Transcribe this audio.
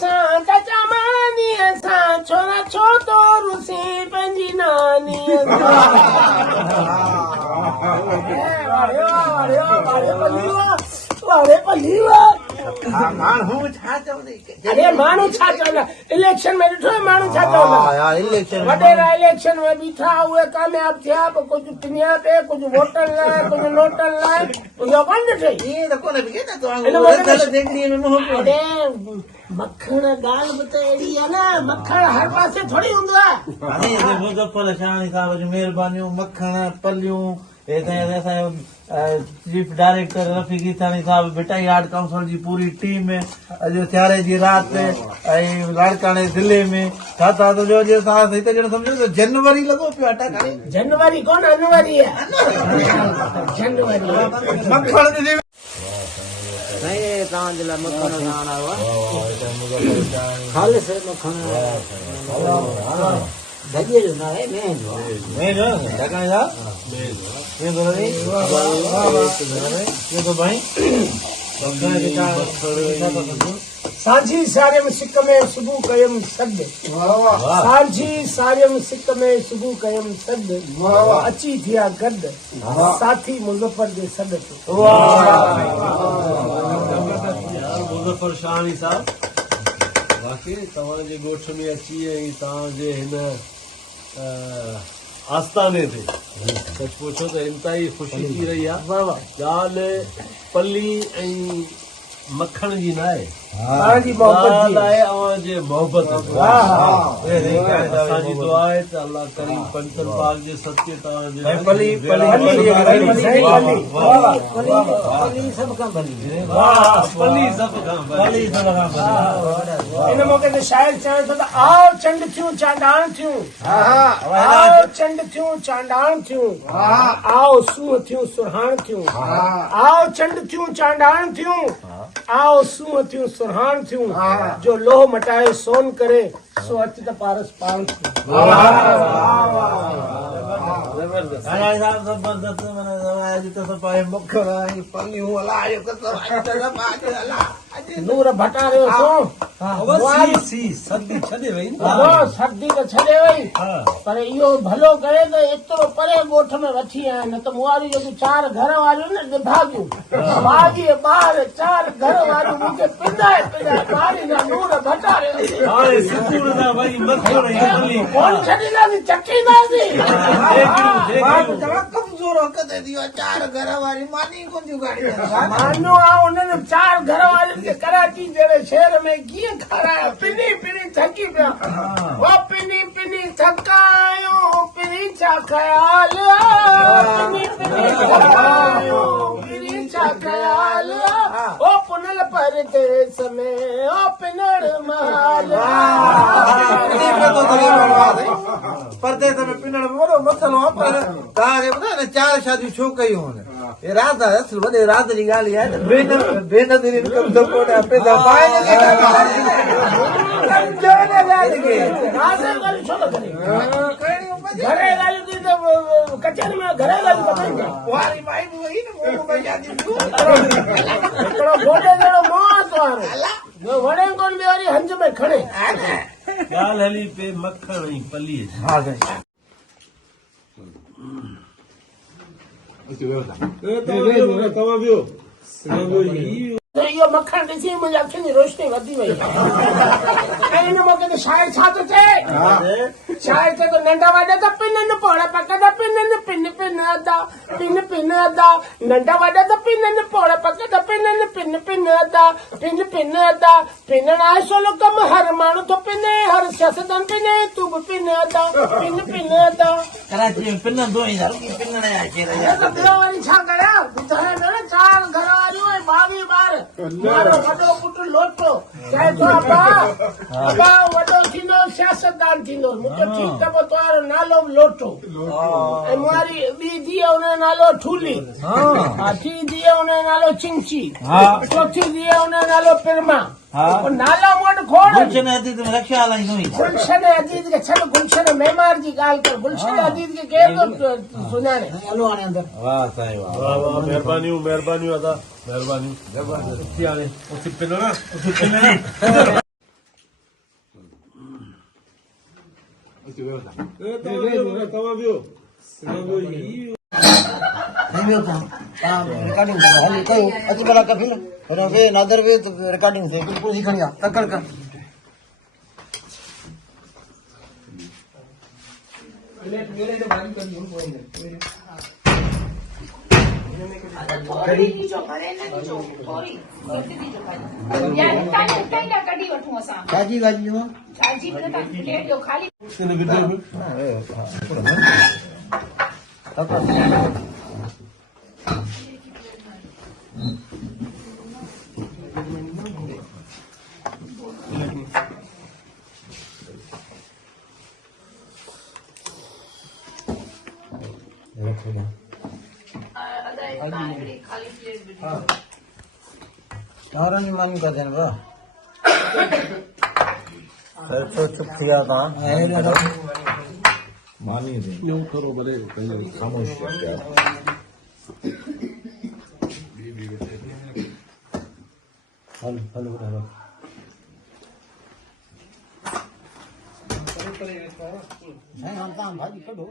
सां कचा मानीअ सां छोरा छो तो रुसी पंहिंजी नानीअ अरे माण्हू छा चवंदा इलेक्शन में ॾिठो माण्हू छा चवंदा वॾेरा इलेक्शन में बीठा उहे कामयाब थिया कुझु पिनिया पे कुझु वोटनि लाइ कुझु नोटनि लाइ इहो कोन ॾिठई मखण ॻाल्हि बि त अहिड़ी आहे न मखण हर पासे थोरी हूंदो आहे मुज़फ़्फ़र शानी साहिब जी महिरबानियूं मखण पलियूं चीफ डायरेक्टर रफ़ी गीतानी साहब भिटाई आर्ट काउंसिल जी पूरी टीम अॼु थियारे जी राति ऐं लाड़काणे ज़िले में छा था जो हिते ॼण सम्झो त जनवरी लॻो पियो आहे जनवरी कोन अनवरी आहे जनवरी मखण ॾिसी नहीं तव्हांजे लाइ मखण सां आयो आहे ख़ालिस मखण दॻे जो न आहे मेन सांझी सारियम सिक में सुबुह कयम सॾ सांझी सारियम सिक में सुबुह कयम सॾ अची थिया गॾु साथी मुज़फ़्फ़र जे सॾ ते मुज़फ़्फ़र शानी साहब वाकई तव्हांजे ॻोठ में अची ऐं तव्हांजे हिन आस्थाने ते सच पुछो त इंतिहाई ख़ुशी थी रही आहे ॻाल्हि पली ऐं मखण जी न आहे मोहबत असांजी दुआ आहे त अल्लाह करीम पंचन पाक जे सदके इन मौक़े ते शाइर चवे थो त आओ चंड थियूं चांडाण थियूं आओ चंड थियूं चांडाण थियूं आओ सूह थियूं सुरहाण थियूं आओ चंड थियूं चांडाण थियूं आओ सूह थियूं सुरहाण थियूं जो लोह मटाए सोन करे सो अच त पारस पाण नूर भटारियो सर्दी त छॾे वई पर इहो भलो करे त एतिरो परे ॻोठ में वठी आया न त मुआरी जेको 4 घर वारियूं न भागियूं भाॼी ॿार 4 घर वारियूं मूंखे पिंधाए ॿारी जा नूर भटारियो कोन छॾींदासीं चकींदासीं कमज़ोर कदे दियो 4 घर वारी मानी कोन गाड़ी मानो आहे उन्हनि 4 घर वारियुनि खे कराची जहिड़े शहर में कीअं खाराया पिनी पिनी थकी पिया वो पिनी पिनी थकायो पिनी छा ख़याल पिनी पिनी थकायो पिनी छा ख़याल ओ पुनल परदेस में ओ पिनड़ महल परदेस में पिनड़ में वॾो मसलो आहे पर तव्हांखे ॿुधायो न 4 शादियूं छो कयूं हुन हे रात आहे असल वॾे रात जी ॻाल्हि आहे त बेनज़ीरी कम थो कोन पैदा घरे ॻाल्हि थी त कचहरी में घरे ॻाल्हि हिकिड़ो गोॾे जहिड़ो मोहत वारो वणे कोन बि वरी हंज में खणे ॻाल्हि हली पे मखण ऐं पलीअ इहो मखण ॾिसी मुंहिंजी अखियुनि जी रोशनी वधी वई ऐं हिन मौक़े ते शाइर छा थो चए शाइर चए थो नंढा वॾा त पिननि पोड़ा पकंदा पिननि पिन पिन अदा पिन पिन अदा नंढा वॾा त पिननि पोड़ा पकंदा पिननि पिन पिन अदा पिन पिन अदा पिनण आहे सोलो कम हर माण्हू थो पिने हर सियासतदान पिने तूं बि पिन अदा पिन पिन अदा कराची में पिनंदो ई पिनण जा वरी छा करियां ॿुधाए न 4 घर वारियूं ऐं 22 ॿार मारो वॾो पुटु लोटो चए थो अबा वॾो थींदो सियासतदान थींदो मूंखे ठीकु त पोइ तुंहिंजो नालो बि लोटो ऐं मुआरी ॿी धीअ हुनजो नालो ठूली टी धीअ हुनजो नालो चिंची चौथी धीअ हुनजो नालो पिरमा नाला मूं वटि खोड़ गुलशन अदीद में रक्षा हलाईंदो गुलशन अदीद खे छॾ गुलशन मेमार जी ॻाल्हि कर गुलशन अदीद खे केरु थो सुञाणे हलो हाणे अंदरि वाह साईं वाह महिरबानियूं अदा महिरबानियूं रिकॉर्डिंग अची भला कफिल वे नादर वे तो रिकॉर्डिंग से बिल्कुल सीखणी आ तकड़ कर कड़ी जो करे न जो थोड़ी दी जो खाली या काई ना कड़ी वठूं असां गाजी गाजी जो चाची बने ता प्लेट जो खाली खाली प्लेट भी और नहीं मान कर देना बा सर तो चुप किया था मानी दे यूं करो भले खामोश क्या हल हल हल नहीं हम भाजी कढो